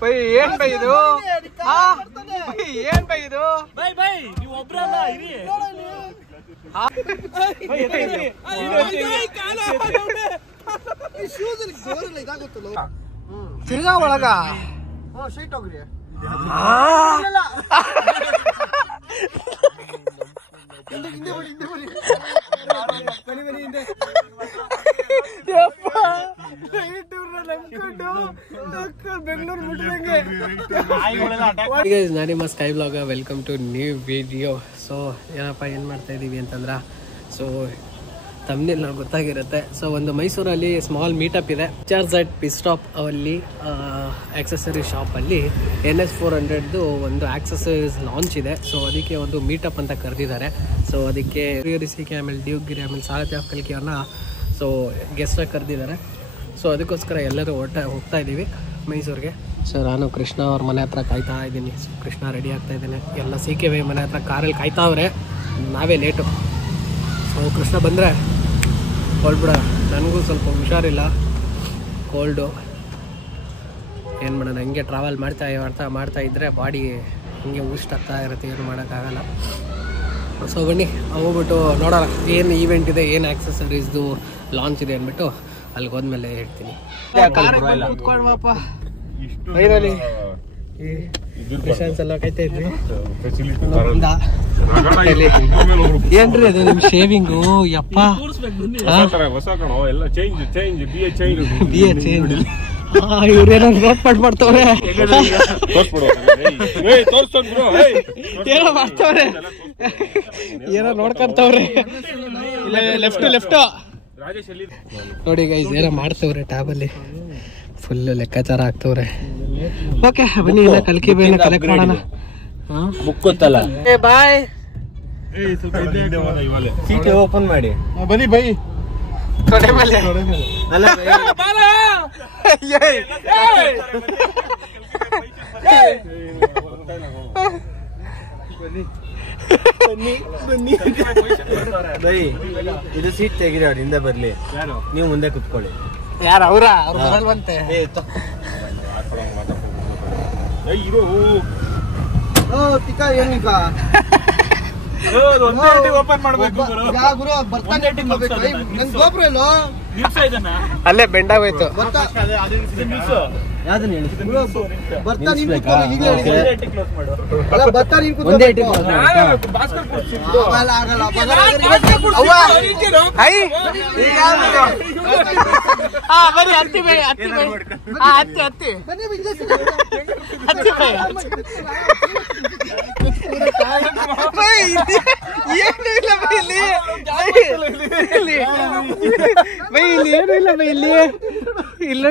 By ಏನ್ by ಇದು? ಏನ್ ಬೈ ಇದು? ಬೈ ಬೈ ನೀವು ಒಬ್ರಲ್ಲ ಇರಿ. ತಿರ್ಗಾ ಒಳಗ ಸ್ಟ್ರೈಟ್ ಹೋಗ್ರಿ. ಹಿಂದೆ ಬಡಿ ನಾನು ನಿಮ್ಮ sky blog. Welcome to new video. So ಏನಪ್ಪ ಏನು ಮಾಡ್ತಾ ಇದ್ದೀವಿ ಅಂತಂದ್ರೆ, ಸೊ ತಮ್ಮನೇಲಿ ನಾವು ಗೊತ್ತಾಗಿರುತ್ತೆ. ಸೊ ಒಂದು ಮೈಸೂರಲ್ಲಿ ಸ್ಮಾಲ್ ಮೀಟಪ್ ಇದೆ. ಚಾರ್ಜ್ ಅಟ್ ಪಿ ಸ್ಟಾಪ್ ಅಲ್ಲಿ ಆಕ್ಸೆಸರಿ ಶಾಪಲ್ಲಿ NS400 ಒಂದು ಆಕ್ಸೆಸರೀಸ್ ಲಾಂಚ್ ಇದೆ. ಸೊ ಅದಕ್ಕೆ ಒಂದು ಮೀಟಪ್ ಅಂತ ಕರೆದಿದ್ದಾರೆ. ಸೊ ಅದಕ್ಕೆ ರಿಸಿಕೆ ಆಮೇಲೆ ಡ್ಯೂಕ್ಗಿರಿ ಆಮೇಲೆ ಸಾರಥಿ ಆಫ್ ಕಲ್ಕಿ ಅವ್ರನ್ನ ಸೊ ಗೆಸ್ಟಾಗಿ ಕರೆದಿದ್ದಾರೆ. ಸೊ ಅದಕ್ಕೋಸ್ಕರ ಎಲ್ಲರೂ ಹೋಗ್ತಾ ಇದ್ದೀವಿ ಮೈಸೂರಿಗೆ. ಸೊ ನಾನು ಕೃಷ್ಣ ಅವ್ರ ಮನೆ ಹತ್ರ ಕಾಯ್ತಾ ಇದ್ದೀನಿ. ಸೊ ಕೃಷ್ಣ ರೆಡಿ ಆಗ್ತಾ ಇದ್ದೀನಿ. ಎಲ್ಲ CKV ಮನೆ ಹತ್ರ ಕಾರಲ್ಲಿ ಕಾಯ್ತಾವ್ರೆ, ನಾವೇ ಲೇಟು. ಸೊ ಕೃಷ್ಣ ಬಂದರೆ ಹೊಳ್ಬಿಡ. ನನಗೂ ಸ್ವಲ್ಪ ಹುಷಾರಿಲ್ಲ, ಕೋಲ್ಡು. ಏನು ಮಾಡೋಣ, ಹಂಗೆ ಟ್ರಾವೆಲ್ ಮಾಡ್ತಾ ಇದ್ದರೆ ಬಾಡಿ ಹಿಂಗೆ ಆಗ್ತಾ ಇರುತ್ತೆ, ಏನು ಮಾಡೋಕ್ಕಾಗಲ್ಲ. ಸೊ ಬನ್ನಿ ಹೋಗ್ಬಿಟ್ಟು ನೋಡೋಣ ಏನು ಈವೆಂಟ್ ಇದೆ, ಏನು ಆಕ್ಸೆಸರೀಸ್ದು ಲಾಂಚ್ ಇದೆ ಅಂದ್ಬಿಟ್ಟು ಅಲ್ಲಿಗೆ ಹೋದ್ಮೇಲೆ ಹೇಳ್ತೀನಿ. ಫೈನಲಿ ಎಲ್ಲ ಕಾಯ್ತಾ ಇದ್ವಿ. ಏನ್ರಿ ಅದು ನಿಮ್ ಶೇವಿಂಗು? ಯಪ್ಪ ಇವ್ರೇನೋ ನೋಟ್ ಮಾಡ್ತವ್ರೆ, ಏನೋ ಮಾಡ್ತವ್ರೆ, ಏನೋ ನೋಡ್ಕೊಂತವ್ರೆ. ಲೆಫ್ಟ್ ನೋಡಿ ಗೈಸ್, ಏನೋ ಮಾಡ್ತವ್ರೆ ಟ್ಯಾಬಲ್ಲಿ. ಫುಲ್ ಲೆಕ್ಕಾಚಾರ ಆಗ್ತವ್ರೆ. ಓಕೆ ಬನ್ನಿ, ಇಲ್ಲ ಕಲ್ಕಿ ಬೇನ ಕಲೆಕ್ಟ್ ಮಾಡೋಣ. ಬುಕ್ ಗೊತ್ತಲ್ಲ. ಬಾಯ್. ಸೀಟ್ ಓಪನ್ ಮಾಡಿ ಬನ್ನಿ ಬೈ. ತೊಡೆ ಮೇಲೆ ಬೈ, ಇದು ಸೀಟ್ ತೆಗಿರಿ, ಅವ್ರ ಹಿಂದೆ ಬರ್ಲಿ, ನೀವು ಮುಂದೆ ಕುತ್ಕೊಳ್ಳಿ. ಯಾರು ಅವ್ರ ಬರಲ್ವಂತೆ. ಏನೀಗ ಓಪನ್ ಮಾಡ್ಬೇಕು ಗೋಪುರ ಇಲ್ಲ, ಅಲ್ಲೇ ಬೆಂಡಾಗೋಯ್ತು. ಯಾವ್ದನ್ನ ಹೇಳಿ? ಬರ್ತಾ ನೀನ್ ಬರ್ತಾ ನೀನ್ ಬರೀ ಹತ್ತಿ ಬೈ, ಹತ್ತಿ ಏನು ಇಲ್ಲ ಬೈ ಇಲ್ಲಿ, ಬೈ ಇಲ್ಲಿ ಏನು ಇಲ್ಲ ಬೈ ಇಲ್ಲಿ. ಇಲ್ಲ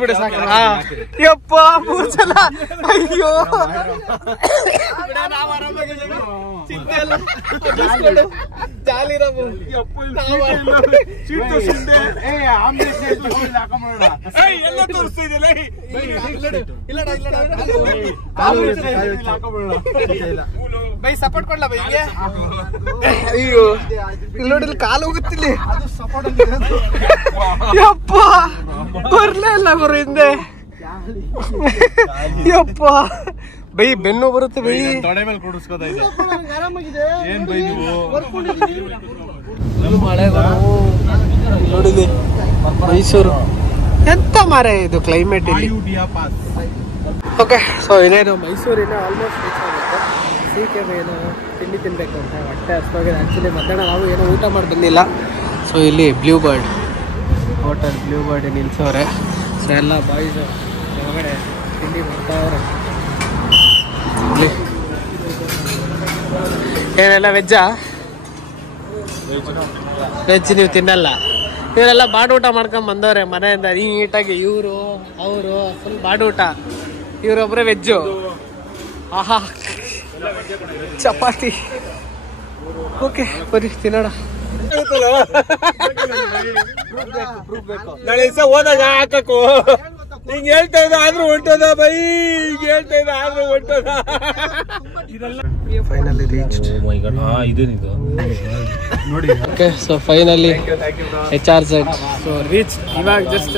ಬಿಡು ಸಾಕು. ಯಪ್ಪ ಮೂರ್ಸಲ, ಅಯ್ಯೋ ಬೈ ಸಪೋರ್ಟ್ ಕೊಡ್ಲಾ ಬೈ ಹಿಂಗೆ? ಅಯ್ಯೋ ಇಲ್ಲಿ ನೋಡಿ, ಕಾಲು ಹೋಗುತ್ತಿಲ್ಲ. ಯಪ್ಪ ಬರ್ಲೇ ಇಲ್ಲ ಗುರು ಹಿಂದೆ. ಯಪ್ಪ ಬೈ ಬೆನ್ನು ಬರುತ್ತೆ ಬೈ. ತೊಡೆ ಮೇಲೆ ಕೂಡಿಸ್ಕೋತಾ ಇದೆ. ಏನ್ ಬೈ ನೀವು ಮಳೆ ನೋಡಿದೆ ಮೈಸೂರು ಎಂತ ಮಾರೆ ಇದು ಕ್ಲೈಮೇಟ್ ಇಲ್ಲಿ. ಓಕೆ, ಸೊ ಇನ್ನೇನು ಮೈಸೂರಿನ ಆಲ್ಮೋಸ್ಟ್ ರೀಚ್ ಆಗುತ್ತೆ. CKV ಏನೋ ತಿಂಡಿ ತಿನ್ಬೇಕು ಅಂತ ಹೊಟ್ಟೆ ಹಸ್ವಾಗಿದೆ. ಆ್ಯಕ್ಚುಲಿ ಮಧ್ಯಾಹ್ನ ನಾವು ಏನೋ ಊಟ ಮಾಡಿ ಬಂದಿಲ್ಲ. ಸೊ ಇಲ್ಲಿ blue bird hotel, blue bird ನಿಲ್ಸವ್ರೆ. ಸೊ ಎಲ್ಲ ಬಾಯ್ಸ್ ಹೊರಗಡೆ ತಿಂಡಿ ಮಾಡ್ತಾವ್ರೆ. ಏನೆಲ್ಲ ವೆಜ್ಜಾ? ವೆಜ್ ನೀವು ತಿನ್ನಲ್ಲ. ಇವರೆಲ್ಲ ಬಾಡೂಟ ಮಾಡ್ಕೊಂಡ್ ಬಂದವ್ರೆ ಮನೆಯಿಂದ ನೀಟಾಗಿ. ಇವರು ಅವರು ಫುಲ್ ಬಾಡೂಟ, ಇವರೊಬ್ಬರೇ ವೆಜ್ಜು. ಆಹಾ ಚಪಾತಿ. ಓಕೆ ಬರೀ ತಿನ್ನೋಣ. ನಾಳೆ ದಿವಸ ಹೋದಾಗ ಹಾಕಕು ಹಿಂಗ್ ಹೇಳ್ತಾ ಇದ್ದ ಆದ್ರೂ ಹೊಂಟೋದ ಬೈ, ಹಿಂಗ್ ಹೇಳ್ತಾ ಇದ್ದ ಆದ್ರೂ ಹೊಂಟೋದ. Finally reached. ಇದೇನಿದು ನೋಡಿ. Okay, so finally HRZ so reach. ಇವಾಗ ಜಸ್ಟ್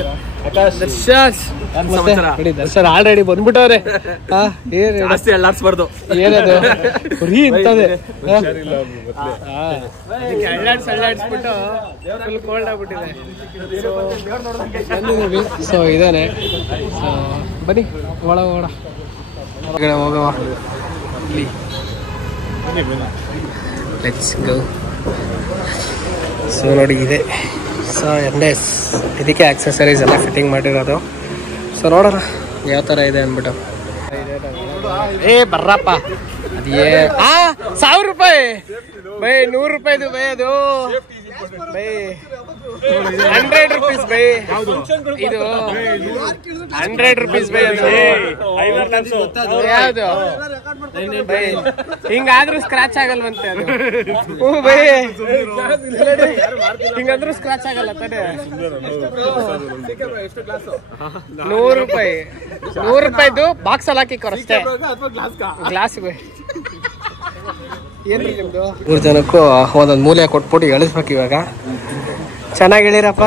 ದರ್ಶನ್ ಆಲ್ರೆಡಿ ಬಂದ್ಬಿಟ್ಟವ್ರೆ. ಜಾಸ್ತಿ ಅಲ್ಲಾಡ್ಸ್ಬಾರ್ದು. ಏನದು ರೀ ಇಂತದೆ ಅಲ್ಲಾಡ್ಸ್ಬಿಟ್ಟು ಫುಲ್ ಕೋಲ್ಡ್ ಆಗ್ಬಿಟ್ಟಿದೆ. ಸೊ ಇದಾನೆ. ಸೊ ಬನ್ನಿ ಒಳಗಡೆ ಹೋಗವ. Let's go. ಸೊ ನೋಡಿ ಇದೆ. ಸೊ NS ಇದಕ್ಕೆ ಆಕ್ಸೆಸರೀಸ್ ಎಲ್ಲ ಫಿಟ್ಟಿಂಗ್ ಮಾಡಿರೋದು. ಸೊ ನೋಡೋಣ ಯಾವ ಥರ ಇದೆ ಅಂದ್ಬಿಟ್ಟು. ಬರ್ರಪ್ಪ. ಅದೇ 1000 ರೂಪಾಯಿ ಬೈ, 100 ರೂಪಾಯಿದು ಬೈ, ಅದು ಬೈ 100 ರೂಪೀಸ್ ಬೈ, ಇದು 100 ರೂಪೀಸ್ ಬೈ. ಅದು ಯಾವುದು ಬೈ? ಹಿಂಗಾದ್ರೂ ಸ್ಕ್ರಾಚ್ ಆಗಲ್ವಂತೆ ಅದು. ಹ್ಞೂ ಬೈ, ಹಿಂಗಾದ್ರೂ ಸ್ಕ್ರಾಚ್ ಆಗಲ್ಲ ತಾನೆ. 100 ರೂಪಾಯಿ, 100 ರೂಪಾಯಿದು ಬಾಕ್ಸ್ ಅಲ್ಲಿ ಹಾಕಿ ಕೊರಷ್ಟೇ. Glass by. ಏನ್ರಿ ನಿಮ್ದು? 3 ಜನಕ್ಕೂ ಒಂದೊಂದು ಮೂಲೆ ಕೊಟ್ಬಿಟ್ಟು ಎಳಿಸ್ಬೇಕು ಇವಾಗ. ಚೆನ್ನಾಗಿ ಹೇಳಿರಪ್ಪ.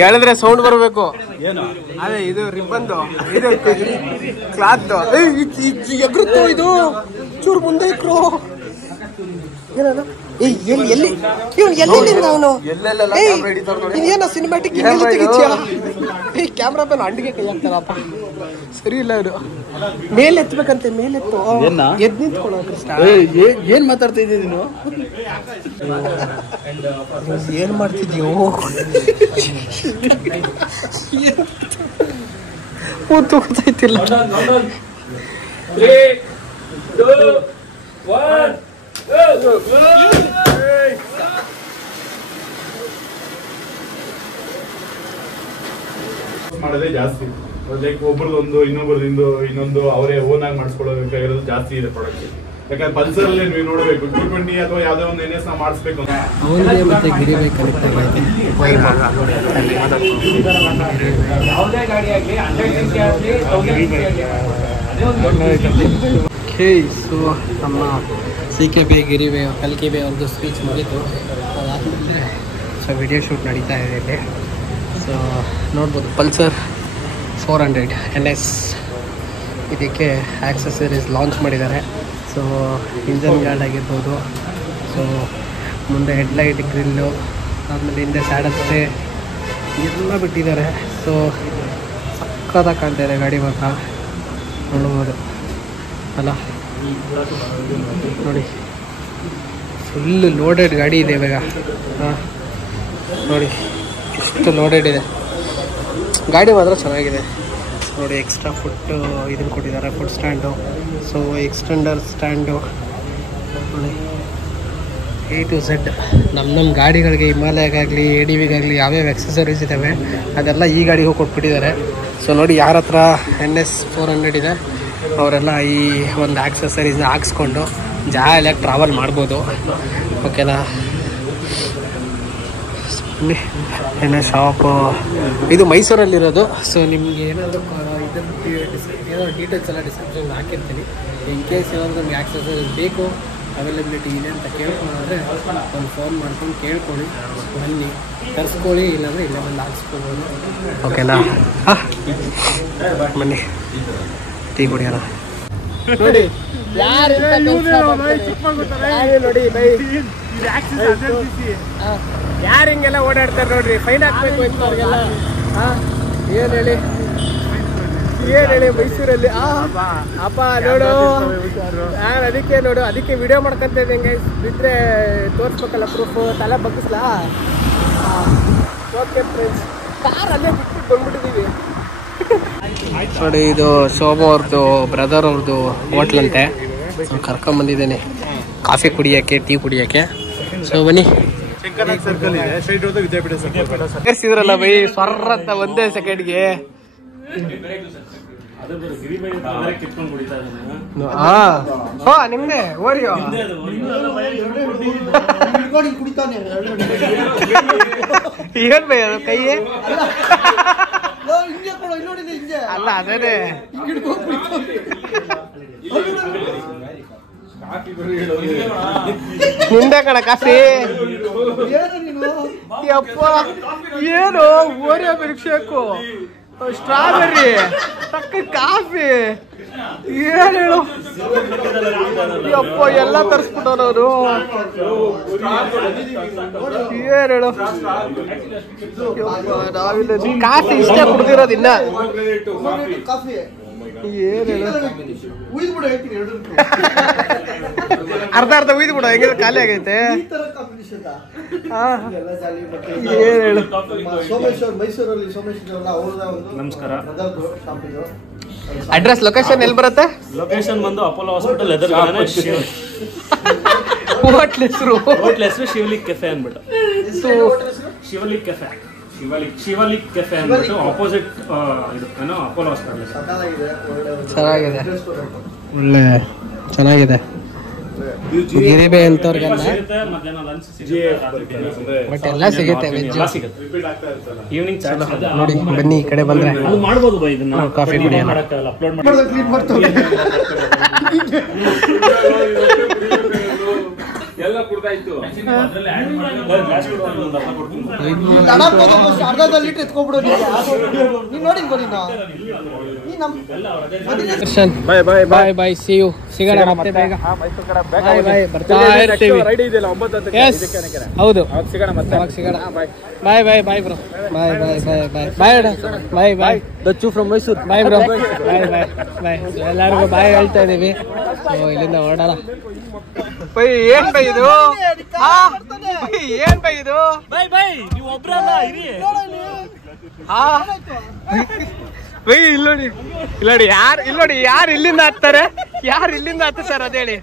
ಹೇಳಿದ್ರೆ ಸೌಂಡ್ ಬರಬೇಕು. ಅದೇ ಇದು ರಿಬ್ಬನ್ದು, ಇದು ಕ್ಲಾತ್ ಎಗ್ರುತ್ತೋ, ಇದು ಚೂರು ಮುಂದೆ ಇಕ್ರು. ಎಲ್ಲಿ ಅವನು ಏನೋ ಸಿನಿಮ್ಯಾಟಿಕ್ ತೆಗಿತೀಯ? ಕ್ಯಾಮ್ರಾ ಮ್ಯಾನ್ ಅಂಡಿಗೆ ಕೈ ಹಾಕ್ತಾರಪ್ಪ. ಸರಿ ಇಲ್ಲ ಅವರು. ಮೇಲೆ ಎತ್ತಬೇಕಂತೆ, ಮೇಲೆತ್ತು ಎದ್ ನಿಂತ್ಕೊಳ್ಳೋ. ಕೃಷ್ಣ ಏನ್ ಮಾತಾಡ್ತಾ ಇದ್ದೀನಿ ನೀನು? ಏನ್ ಮಾಡ್ತಿದ್ಯೋ? ಗೊತ್ತಾಯ್ತಿಲ್ಲ. 3, 2, 1 ಮಾಡೋದೇ ಜಾಸ್ತಿ. ಲೈಕ್ ಒಬ್ರದೊಂದು ಇನ್ನೊಂದು ಅವರೇ ಓನ್ ಆಗಿ ಮಾಡಿಸ್ಕೊಳ್ಳೋದು ಜಾಸ್ತಿ ಇದೆ ಪ್ರಾಡಕ್ಟ್. ಯಾಕಂದ್ರೆ ಪಲ್ಸರ್ ಅಲ್ಲಿ ನೀವು ನೋಡಬೇಕು 220 ಅಥವಾ ಯಾವ್ದೋ ಒಂದು NS ನಾವು ಮಾಡಿಸ್ಬೇಕು ಅಂತ ಅವನಿಗೆ ಮತ್ತೆ ಗಿರಿಬೈ ಕನೆಕ್ಟ್ ಆಗೈತೆ. ಸೊ ನಮ್ಮ CKB ಗಿರಿಬೈ ಕಲ್ಕಿಬೈ ಅವ್ರದ್ದು ಸ್ಪೀಚ್ ಮುಗೀತು. ಅದಾದಮೇಲೆ ಸೊ ವಿಡಿಯೋ ಶೂಟ್ ನಡೀತಾ ಇದೆ ಇಲ್ಲಿ. ಸೊ ನೋಡ್ಬೋದು ಪಲ್ಸರ್ 400 NS ಇದಕ್ಕೆ ಆಕ್ಸೆಸರೀಸ್ ಲಾಂಚ್ ಮಾಡಿದ್ದಾರೆ. ಸೊ ಇಂಜನ್ ಗಾರ್ಡ್ ಆಗಿರ್ಬೋದು, ಸೊ ಮುಂದೆ ಹೆಡ್ಲೈಟ್, ಗ್ರಿಲ್ಲು, ಆದಮೇಲೆ ಹಿಂದೆ ಸ್ಯಾಡಲ್ ಸ್ಟೇ ಎಲ್ಲ ಬಿಟ್ಟಿದ್ದಾರೆ. ಸೊ ಸಕ್ಕತ್ತಾಗಿ ಕಾಣ್ತಾ ಇದೆ ಗಾಡಿ ಮಾತ್ರ, ನೋಡ್ಬೋದು ಅಲ್ಲ. ನೋಡಿ ಫುಲ್ಲು ಲೋಡೆಡ್ ಗಾಡಿ ಇದೆ ಇವಾಗ. ಹಾಂ ನೋಡಿ ಎಷ್ಟು ಲೋಡೆಡ್ ಇದೆ ಗಾಡಿ, ಮಾತ್ರ ಚೆನ್ನಾಗಿದೆ ನೋಡಿ. ಎಕ್ಸ್ಟ್ರಾ ಫುಟ್ ಇದನ್ನು ಕೊಟ್ಟಿದ್ದಾರೆ, foot stand. So extender stand ನೋಡಿ. A to Z ನಮ್ಮ ಗಾಡಿಗಳಿಗೆ, ಹಿಮಾಲಯಗಾಗಲಿ ADVಗಾಗಲಿ ಯಾವ್ಯಾವ ಎಕ್ಸಸರೀಸ್ ಇದ್ದಾವೆ ಅದೆಲ್ಲ ಈ ಗಾಡಿಗೂ ಕೊಟ್ಬಿಟ್ಟಿದ್ದಾರೆ. ಸೊ ನೋಡಿ ಯಾರ ಹತ್ರ NS 400 ಇದೆ ಅವರೆಲ್ಲ ಈ ಒಂದು ಆಕ್ಸಸರೀಸ್ನ ಹಾಕ್ಸ್ಕೊಂಡು ಜಾಲಿಯಾಗಿ ಟ್ರಾವೆಲ್ ಮಾಡ್ಬೋದು. ಓಕೆನಾ? ಏನೋ ಶಾಪು ಇದು ಮೈಸೂರಲ್ಲಿರೋದು. ಸೊ ನಿಮ್ಗೆ ಏನಾದರೂ ಏನೋ ಡೀಟೇಲ್ಸ್ ಎಲ್ಲ ಡಿಸ್ಕ್ರಿಪ್ಷನ್ ಹಾಕಿರ್ತೀನಿ. ಇನ್ ಕೇಸ್ ಏನಾದರೂ ನಮ್ಗೆ ಆಕ್ಸಸರೀಸ್ ಬೇಕು, ಅವೈಲಬಿಲಿಟಿ ಇದೆ ಅಂತ ಕೇಳ್ಕೊಂಡ್ರೆ ಒಂದು ಫೋನ್ ಮಾಡ್ಕೊಂಡು ಕೇಳ್ಕೊಳ್ಳಿ, ಬನ್ನಿ ತರಿಸ್ಕೊಳ್ಳಿ. ಇಲ್ಲಾಂದರೆ ಇಲ್ಲೇ ಬಂದು ಹಾಕ್ಸ್ಕೊಬೋದು. ಓಕೆನಾ? ಬನ್ನಿ ಟೀ ಕುಡಿಯೋಣ. ನೋಡಿ ಯಾರು ನೋಡಿ ಬೈ, ಯಾರು ಹಿಂಗೆಲ್ಲ ಓಡಾಡ್ತಾರೆ ನೋಡ್ರಿ. ಫೈನ್ ಹಾಕ್ಬೇಕು ಅಂತ ಅವ್ರಿಗೆಲ್ಲ. ಏನು ಹೇಳಿ ಮೈಸೂರಲ್ಲಿ ಅಪ್ಪ ನೋಡು. ನಾನು ಅದಕ್ಕೆ ನೋಡು, ಅದಕ್ಕೆ ವಿಡಿಯೋ ಮಾಡ್ಕೊಂತ ಇದ್ದಂಗೆ ಬಿಟ್ಟರೆ ತೋರಿಸ್ಬೇಕಲ್ಲ ಪ್ರೂಫು. ತಲೆ ಬಗ್ಗಿಸ್ಲಾ? ಓಕೆ ಫ್ರೆಂಡ್ಸ್, ಕಾರ್ ಅಲ್ಲೇ ಬಿಟ್ಬಿಟ್ಟು ಬಂದ್ಬಿಟ್ಟಿದ್ದೀವಿ. ನೋಡಿ ಇದು ಶೋಭಾ ಅವ್ರದ್ದು ಬ್ರದರ್ ಅವ್ರದ್ದು ಹೋಟ್ಲಂತೆ. ಕರ್ಕೊಂಬಂದಿದ್ದೇನೆ ಕಾಫಿ ಕುಡಿಯೋಕ್ಕೆ, ಟೀ ಕುಡಿಯೋಕ್ಕೆ. ಸೊ ಬನ್ನಿ. ಸೇರಿಸಿದ್ರಲ್ಲ ಬೈ ಸ್ವರ್ರಂತ ಒಂದೇ ಸೆಕೆಂಡ್ಗೆ. ಹೋ ನಿಮ್ದೆ ಓರಿಯೋ ಕುಡಿತಾನೆ ಏನ್ ಬೈ ಅದು ಕೈ ಹಿಂಗೆ ಅಲ್ಲ ಅದೇನೆ ನಿಂದೆ ಕಣ ಕಾಫಿ ಯಪ್ಪ ಏನು ಓರಿಯೋ ಮಿಲ್ಕ್ ಶೇಕು ಸ್ಟ್ರಾಬೆರ್ರಿ ತಕ್ಕ ಕಾಫಿ ಏನ್ ಹೇಳು ಯಪ್ಪ ಎಲ್ಲ ತರಿಸ್ಬಿಟ್ಟವ್ರು ಏನ್ ಹೇಳು ನಾವಿಲ್ಲ ಕಾಫಿ ಇಷ್ಟೇ ಕುಡ್ದಿರೋದು ಇನ್ನ ಏನ್ ಹೇಳು ಅರ್ಧ ಅರ್ಧ ಉಯ್ದು ಬಿಡು ಹೆಂಗಿದ್ರೆ ಖಾಲಿ ಆಗೈತೆ ಏನ್ ಹೇಳು ಮೈಸೂರಲ್ಲಿ ಸೋಮೇಶ್ವರ ನಮಸ್ಕಾರ. ಅಡ್ರೆಸ್ ಲೊಕೇಶನ್ ಎಲ್ಲಿ ಬರುತ್ತೆ ಲೊಕೇಶನ್ ಬಂದು ಅಪೋಲೋ ಹಾಸ್ಪಿಟಲ್ ಹೋಟ್ಲ್ ಹೆಸರು ಹೆಸರು ಶಿವಲಿಕ್ ಕೆಫೆ ಅಂದ್ಬಿಟ್ಟು ಶಿವಲಿಕ್ ಕೆಫೆ ಶಿವಲಿಕ್ ಕೆಫೆ ಅಂದ್ಬಿಟ್ಟು ಆಪೋಸಿಟ್ ಇದು ಏನೋ ಅಪೋಲೋ ಹಾಸ್ಪಿಟಲ್ ಚೆನ್ನಾಗಿದೆ ಒಳ್ಳೆ ಚೆನ್ನಾಗಿದೆ ಗಿರಿಬೆ ಅಂತವ್ರಿಗೆಲ್ಲ ಮಧ್ಯಾಹ್ನ ಲಂಚ್ ಬಟ್ ಎಲ್ಲ ಸಿಗುತ್ತೆ ವೆಜ್ ಸಿಗುತ್ತೆ ಈವ್ನಿಂಗ್ ನೋಡಿ ಬನ್ನಿ ಈ ಕಡೆ ಬಂದ್ರೆ ಅದು ಮಾಡ್ಬೋದು ಬೈ ಇದನ್ನ ಕಾಫಿ ಕುಡಿಯೋಣ ಅಪ್ಲೋಡ್ ಮಾಡಿ ಎಲ್ಲ ಕುಡ್ದಾಯ್ತು. ಅರ್ಧ ಲೀಟರ್ ಎತ್ಕೊಬಿಡು ನೀನ್ ನೋಡಿ ಬರೀ ಬಾಯ್ bye bye bye see you ಸಿಗೋಣ ಮತ್ತೆ ಬೇಗ ಬಾಯ್ ಬಾಯ್ ಬರ್ತಾ ಇರ್ತೀವಿ ಹೌದು ಅವಾಗ ಸಿಗೋಣ bye bye bye bro bye bye bye bye bye bye bye Dachu from Mysuru bye bro bye bye bye ಎಲ್ಲರಿಗೂ ಬಾಯ್ ಹೇಳ್ತಾ ಇದೀವಿ ಇಲ್ಲಿಂದ ಹೊರಡೋಣ ಬೈ ಏನ್ ಬೈ ಇದು ಏನ್ ಬೈ ಇದು ಬೈ ಬೈ ನೀವು ಒಬ್ರಲ್ಲ ಇರಿ ಬೈ ಇಲ್ಲೋಡಿ ಇಲ್ಲೋಡಿ ಯಾರು ಇಲ್ಲಿಂದ ಹತ್ತಾರೆ ಯಾರು ಇಲ್ಲಿಂದ ಹತ್ತಾರೆ ಅದೇಳಿ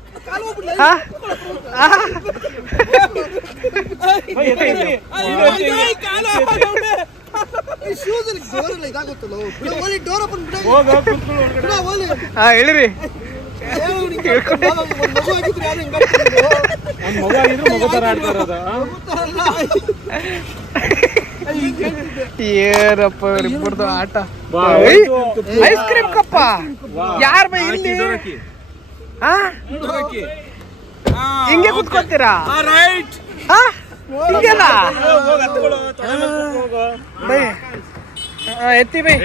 ಹೇಳಿರಿ ಏನಪ್ಪ ಇಬ್ಬರದು ಆಟ ಐಸ್ ಕ್ರೀಮ್ ಕಪ್ಪ ಯಾರ ಬೈ ಇಲ್ಲಿ ಹಿಂಗೆ ಕುತ್ಕೋತೀರಾ ಹಿಂಗೆಲ್ಲ ಬೈ ಎತ್ತಿ ಬೈ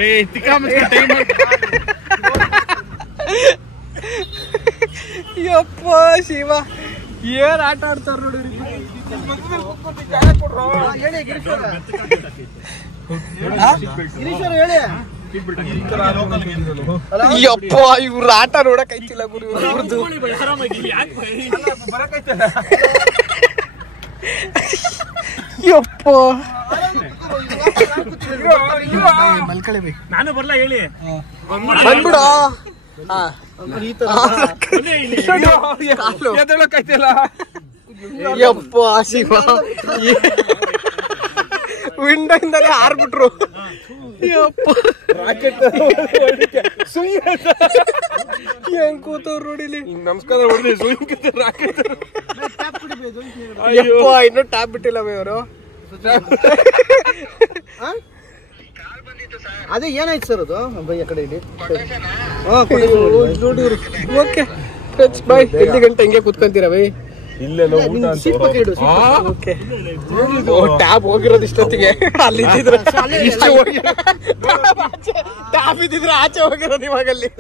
ಯಪ್ಪ ಶಿವ ಏನ್ ಆಟ ಆಡ್ತಾರ ನೋಡಿ ಯಪ್ಪ ಇವ್ರ ಆಟ ನೋಡಕ್ ಐತಿಲ್ಲ ಗುರು ಇವ್ರದ್ದು ಯಪ್ಪ ಮಲ್ಕಳಿ ಬೈ ನಾನು ಬರ್ಲಾ ಹೇಳಿ ಬಂದ್ಬಿಡ ಯಪ್ಪ ಶಿವ ವಿಂಡೋ ಇಂದಾನೆ ಹಾರ್ಬಿಟ್ರು ಯಪ್ಪ ಹೆಂಗ್ ಕೂತವ್ರು ನೋಡಿಲಿ ನಮಸ್ಕಾರ ಹೊಡೆದಿ ರಾಕೆಟ್ ಯಪ್ಪ ಇನ್ನೂ ಟ್ಯಾಬ್ ಬಿಟ್ಟಿಲ್ಲ ಇವರು ಅದೇ ಏನಾಯ್ತು ಸರ್ ಅದು ಬೈ ಕಡೆ ಇಲ್ಲಿ ಓಕೆ ಬಾಯ್ 8 ಗಂಟೆ ಹಿಂಗೆ ಕುತ್ಕೊಂತೀರ ಬೈ ಟ್ಯಾಬ್ ಹೋಗಿರೋದು ಇಷ್ಟೊತ್ತಿಗೆ ಅಲ್ಲಿ ಟ್ಯಾಬ್ ಇದ್ದಿದ್ರೆ ಆಚೆ ಹೋಗಿರೋದು ಇವಾಗಲ್ಲಿ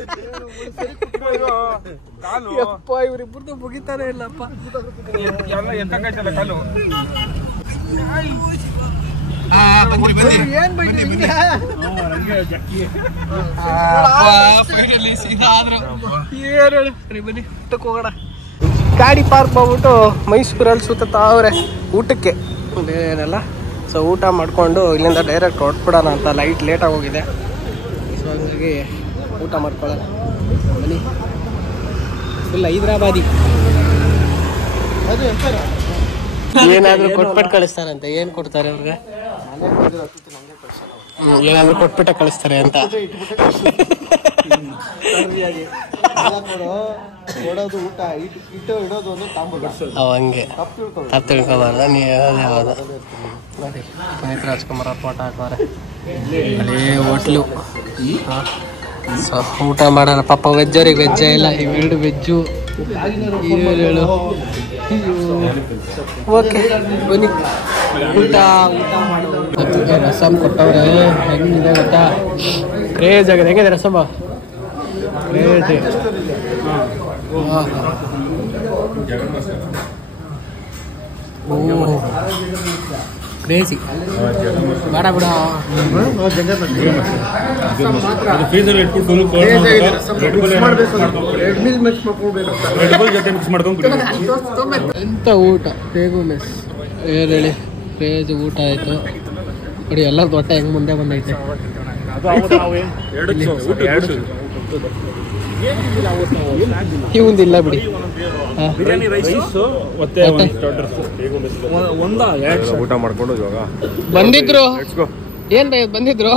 ಯಪ್ಪ ಇವ್ರಿಬ್ಬರದು ಮುಗಿತಾನೆ ಇಲ್ಲಪ್ಪ ಏನ್ ಬನ್ನಿ ಹೋಗೋಣ ಗಾಡಿ ಪಾರ್ಕ್ ಮಾಡ್ಬಿಟ್ಟು ಮೈಸೂರಲ್ಲಿ ಸುತ್ತಾವ್ರೆ ಊಟಕ್ಕೆ ಏನೆಲ್ಲ ಸೊ ಊಟ ಮಾಡಿಕೊಂಡು ಇಲ್ಲಿಂದ ಡೈರೆಕ್ಟ್ ಹೊರಟ್ಬಿಡೋಣ ಅಂತ ಲೈಟ್ ಲೇಟಾಗಿ ಹೋಗಿದೆ ಸೊ ಹಂಗಾಗಿ ಊಟ ಮಾಡ್ಕೊಳ್ಳೋಣ ಬನ್ನಿ ಫುಲ್ ಹೈದ್ರಾಬಾದಿ ಏನಾದರೂ ಕೊಟ್ಬಿಟ್ಟು ಕಳಿಸ್ತಾರಂತೆ ಏನು ಕೊಡ್ತಾರೆ ಅವ್ರಿಗೆ ಏನಾದರೂ ಕೊಟ್ಬಿಟ್ಟ ಕಳಿಸ್ತಾರೆ ಅಂತ ಕೊಡೋದು ಊಟ ಇಟ್ಟು ಇಡೋದು ಅಂದ್ರೆ ತಾಂಬೂಲ ಅವ್ ಹಂಗೆ ತಪ್ಪು ತಿಳ್ಕೊಬಾರ್ದ ನೀವು ಯಾವ್ದು ನೋಡಿ ಪುನೀತ್ ರಾಜ್ಕುಮಾರ್ ಅವ್ರ ಫೋಟೋ ಹಾಕೋರೆ ಅದೇ ಹೋಟ್ಲು. ಸೊ ಊಟ ಮಾಡೋಣ ಪಾಪ ವೆಜ್ಜವ್ರಿಗೆ ವೆಜ್ಜೇ ಇಲ್ಲ, ಇವೆರಡು ವೆಜ್ಜು ಹೇಳು. ಓಕೆ ಬನ್ನಿ ಊಟ ಮಾಡೋದು. ರಸಮ್ ಕೊಟ್ಟವ್ರೆ ಹೆಂಗಿದೆ ಗೊತ್ತಾ, ಕ್ರೇಜ್ ಆಗಿದೆ. ಹೆಂಗಿದೆ ರಸಮ್ಮ? ಕ್ರೇಜ್. ಕ್ರೇಜಿ ಬೇಡ ಬಿಡ. ಎಂತ ಊಟ ಬೇಗು ಮೆಸ್ ಏನು ಹೇಳಿ, ಕ್ರೇಜ್ ಊಟ ಆಯ್ತು ನೋಡಿ. ಎಲ್ಲ ದೊಡ್ಡ ಹೆಂಗ್ ಮುಂದೆ ಬಂದೈತೆ. ಇವಂದಿಲ್ಲ ಬಿಡಿ. ಊಟ ಮಾಡ್ಕೊಂಡು ಇವಾಗ ಬಂದಿದ್ರು ಏನ್ ಬಂದಿದ್ರು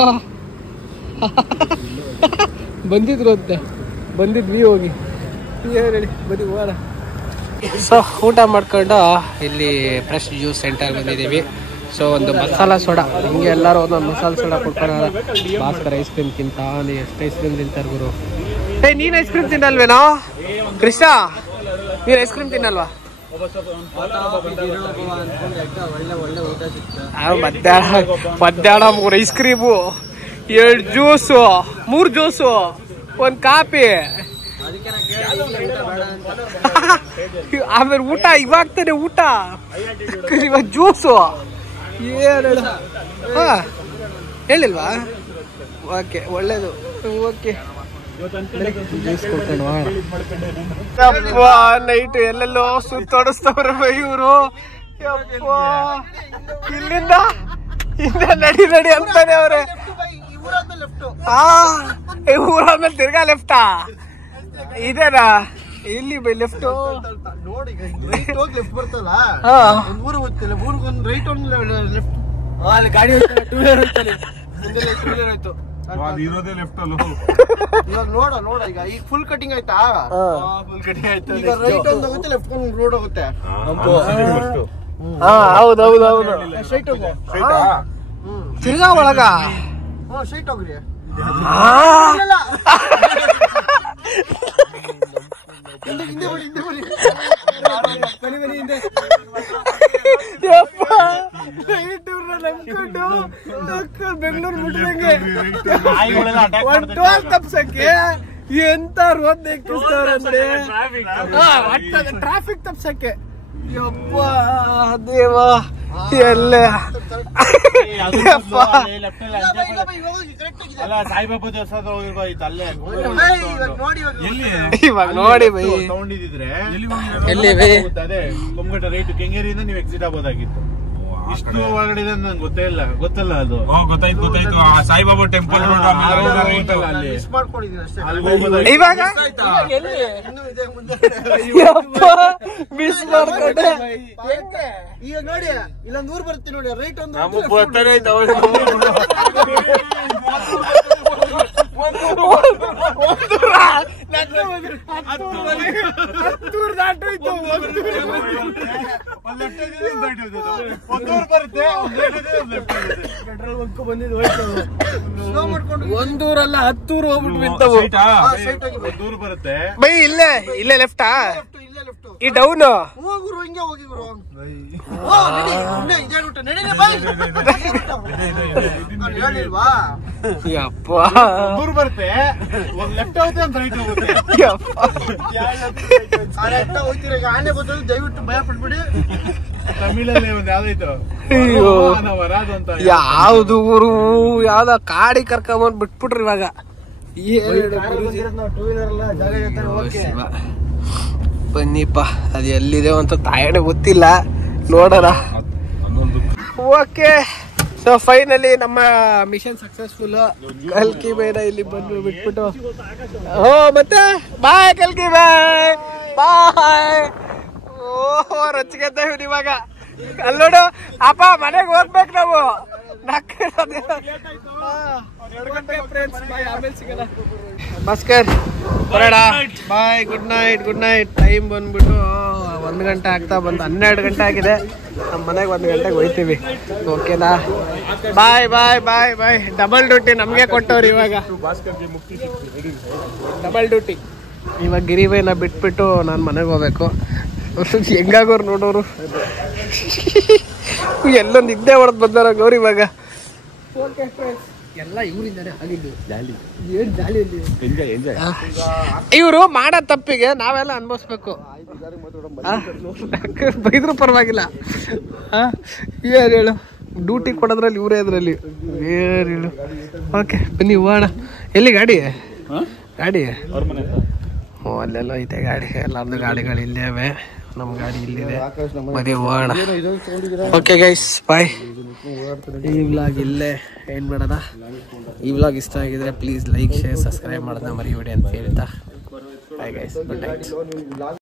ಬಂದಿದ್ರು ಅಂತ ಬಂದಿದ್ವಿ ಹೋಗಿ ಹೇಳಿ ಬನ್ನಿ ಹೋಗೋಣ. ಸೊ ಊಟ ಮಾಡ್ಕೊಂಡು ಇಲ್ಲಿ ಫ್ರೆಶ್ ಜ್ಯೂಸ್ ಸೆಂಟರ್ ಬಂದಿದ್ದೀವಿ. ಸೊ ಒಂದು ಮಸಾಲ ಸೋಡಾ, ಹಿಂಗೆ ಎಲ್ಲರೂ ಒಂದೊಂದು ಮಸಾಲ ಸೋಡಾ ಕೊಡ್ಕೊಂಡು ಭಾಸ್ಕರ್ ಐಸ್ ಕ್ರೀಮ್ ತಿಂತಾನೆ. ಎಷ್ಟು ಐಸ್ ಕ್ರೀಮ್ ತಿಂತಾರೆ ಗುರು? ನೀನ್ ಐಸ್ ಕ್ರೀಮ್ ತಿನ್ನಲ್ವೇನೋ ಕೃಷ್ಣ? ನೀನ್ ಐಸ್ ಕ್ರೀಮ್ ತಿನ್ನಲ್ವಾ? ಮಧ್ಯಾಹ್ನ 3 ice cream, 2 juice, 3 juice, 1 coffee, ಆಮೇಲೆ ಊಟ ಇವಾಗ ತಾನೆ ಊಟ, ಇವಾಗ ಜ್ಯೂಸು. ಏನು ಹೇಳಿಲ್ವಾ? ಓಕೆ ಒಳ್ಳೇದು. ಓಕೆ ನೈಟ್ ಎಲ್ಲೆಲ್ಲೋ ಸುತ್ತಾಡಿಸ್ತವ್ರೆ ಇವರು. ಇಲ್ಲಿಂದ ಹಿಂದೆ ನಡಿ ನಡಿ ಅಂತಾನೆ ಅವ್ರೆ. ಊರಾದ್ಮೇಲೆ ತಿರ್ಗಾ ಲೆಫ್ಟಾ? ಇದೇನಾ ಇಲ್ಲಿ ಲೆಫ್ಟ್ ನೋಡಿ ಲೆಫ್ಟ್ ಬರ್ತಲ್ಲ, ಊರು ಗೊತ್ತಿಲ್ಲ, ಊರಿಗೊಂದು ರೈಟ್ ಒಂದು ಲೆಫ್ಟ್. ಅಲ್ಲಿ ಗಾಡಿ ಟೂ ವೀಲರ್ ಹೋಯ್ತು. ಇರೋದೇ ಲೆಫ್ಟ್ ಅಲ್ಲ. ಇವಾಗ ನೋಡ ಈಗ ಫುಲ್ ಕಟಿಂಗ್ ಆಯ್ತಾ? ಫುಲ್ ಕಟಿಂಗ್ ಆಯ್ತು. ಈಗ ರೈಟ್ ಒಂದು ಹೋಗುತ್ತೆ, ಲೆಫ್ಟ್ ಒಂದು ರೋಡ್ ಹೋಗುತ್ತೆ. ಹೌದೌದೌದು. ಸ್ಟ್ರೈಟ್ ಹೋಗು. ತಿರ್ಗಾ ಒಳಗ ಸ್ಟ್ರೈಟ್ ಹೋಗ್ರಿ. ಹಿಂದೆ ಬನ್ನಿ ಹಿಂದೆ. ಬೆಂಗಳೂರು ಮುಟ್ಟಿದಂಗೆ ತಪ್ಸಕ್ಕೆ ಎಂತ ರೋಡ್ ಎಕ್ಕಿಸ್ತಾರಂದ್ರೆ ಟ್ರಾಫಿಕ್ ತಪ್ಸಕ್ಕೆ. ಯಪ್ಪ ದೇವ ಎಲ್ಲ ಸಾಯಿಬಾಬಾ ದೇವಸ್ಥಾನ ಹೋಗಿರ್ಬೋದಿತ್ತು ಅಲ್ಲೇ. ಇವಾಗ ನೋಡಿ ಬೈ ತಗೊಂಡಿದ್ರೆ ಎಲ್ಲಿ ಬೈ ಅದೇ ಕೊಮ್ಮಘಟ್ಟ ರೈಟ್ ಕೆಂಗೇರಿಯಿಂದ ನೀವು ಎಕ್ಸಿಟ್ ಆಗ್ಬೋದಾಗಿತ್ತು. ಇಷ್ಟು ಒಳಗಡೆ ನಂಗೆ ಗೊತ್ತೇ ಇಲ್ಲ, ಗೊತ್ತಲ್ಲ ಅದು. ಗೊತ್ತಾಯ್ತು ಸಾಯಿಬಾಬಾ ಟೆಂಪಲ್ ಇವಾಗ ಮಿಸ್ ಮಾಡ್ಕೊಂಡೆ. ಈಗ ನೋಡಿ ಇಲ್ಲೊಂದು ಊರ್ ಬರುತ್ತೆ ನೋಡಿ, ರೈಟ್ ಒಂದು ಒಂದೂರಲ್ಲ 10 ಊರು ಹೋಗ್ಬಿಟ್ಟು ದೂರ ಬರುತ್ತೆ. ಬೈ ಇಲ್ಲೇ ಲೆಫ್ಟಾ? ಈ ಡೌನ್ ಹೋಗುರು ಹಿಂಗೆ ಹೋಗಿ ಗುರು. ಹೇಳಿಲ್ವಾ? ಯಪ್ಪ ದೂರ ಬರುತ್ತೆ, ಒಂದ್ ಲೆಫ್ಟ್ ಹೋಗುತ್ತೆ, ಒಂದ್ ರೈಟ್ ಹೋಗುತ್ತೆ. ಹೋಗ್ತೀರ ಈಗ ಆನೆ ಗೊತ್ತಲ್ಲ, ದಯವಿಟ್ಟು ಭಯ ಪಡ್ಬಿಡಿ. ತಮಿಳಲ್ಲಿ ಒಂದ್ ಯಾವ್ದಾಯ್ತು ವರಾದು ಅಂತ, ಯಾವ್ದು ಊರು ಯಾವ್ದ ಕಾಡಿ ಕರ್ಕೊಂಬಂದ್ ಬಿಟ್ಬಿಟ್ರಿ ಇವಾಗ. ಟೂ ವೀಲರ್ ಎಲ್ಲ ಜಾಗ ಇರ್ತಾರೆ. ಬನ್ನಿಪ್ಪ, ಅದು ಎಲ್ಲಿದೆ ಅಂತ ತಾಯಣೆ ಗೊತ್ತಿಲ್ಲ, ನೋಡೋಣ. ಓಕೆ, ಸೊ ಫೈನಲಿ ನಮ್ಮ ಮಿಷನ್ ಸಕ್ಸಸ್ಫುಲ್. ಕಲ್ಕಿ ಬೇಡ ಇಲ್ಲಿ ಬಂದು ಬಿಟ್ಬಿಟ್ಟು ಮತ್ತೆ ಬಾಯ್ ಕಲ್ಕಿ ಬಾಯ್. ಓಹೋ ರೊಚ್ಚಿಗೆದ್ದ ಇವಾಗ. ಅಲ್ಲೋಡು ಅಪ್ಪ, ಮನೆಗೆ ಹೋಗ್ಬೇಕು ನಾವು. ಆಮೇಲೆ ಸಿಗಲ್ಲ. ಭಾಸ್ಕರ್ ಬರೋಣ. ಬಾಯ್, ಗುಡ್ ನೈಟ್. ಟೈಮ್ ಬಂದ್ಬಿಟ್ಟು 1 ಗಂಟೆ ಆಗ್ತಾ ಬಂತು, 12 ಗಂಟೆ ಆಗಿದೆ. ನಮ್ಮ ಮನೆಗೆ 1 ಗಂಟೆಗೆ ಹೋಯ್ತೀವಿ. ಓಕೆನಾ? ಬಾಯ್. ಡಬಲ್ ಡ್ಯೂಟಿ ನಮಗೆ ಕೊಟ್ಟವ್ರು ಇವಾಗ. ಡಬಲ್ ಡ್ಯೂಟಿ ಇವಾಗ. ಗಿರಿಬೈನ ಬಿಟ್ಬಿಟ್ಟು ನಾನು ಮನೆಗೆ ಹೋಗ್ಬೇಕು. ಹೆಂಗಾಗೋರು ನೋಡೋರು ಎಲ್ಲ ನಿದ್ದೆ ಹೊಡೆದು ಬಂದಾರ ಗೌರಿ ಇವಾಗ. ಓಕೆ ಫ್ರೆಂಡ್ಸ್, ಎಲ್ಲ ಇವರಿದ್ದಾರೆ ಆಗಿದ್ದು. ಇವರು ಮಾಡೋ ತಪ್ಪಿಗೆ ನಾವೆಲ್ಲ ಅನ್ಭವಿಸ್ಬೇಕು. ಬೈದ್ರು ಪರವಾಗಿಲ್ಲ. ಏನ್ ಹೇಳು, ಡ್ಯೂಟಿ ಕೊಡೋದ್ರಲ್ಲಿ ಇವರೇ ಅದ್ರಲ್ಲಿ. ಏನ್ ಹೇಳು. ಓಕೆ ಬನ್ನಿ ಹೋಗೋಣ. ಎಲ್ಲಿ ಗಾಡಿ? ಅಲ್ಲೆಲ್ಲ ಐತೆ ಗಾಡಿ. ಎಲ್ಲಾರ್ದು ಗಾಡಿಗಳು ಇಲ್ಲೇ, ನಮ್ಮ ಗಾಡಿ ಇಲ್ಲಿದೆ. ಮದುವೆ ಹೋಗೋಣ. ಓಕೆ ಗೈಸ್, ಬಾಯ್. ಈ ವ್ಲಾಗ್ ಇಲ್ಲೇ ಏನು ಮಾಡೋಣ. ಈ ವ್ಲಾಗ್ ಇಷ್ಟ ಆಗಿದ್ರೆ ಪ್ಲೀಸ್ ಲೈಕ್, ಶೇರ್, ಸಬ್ಸ್ಕ್ರೈಬ್ ಮಾಡೋದನ್ನ ಮರಿಬೇಡಿ ಅಂತ ಹೇಳ್ತಾ ಬಾಯ್ ಗೈಸ್, ಗುಡ್ ನೈಟ್.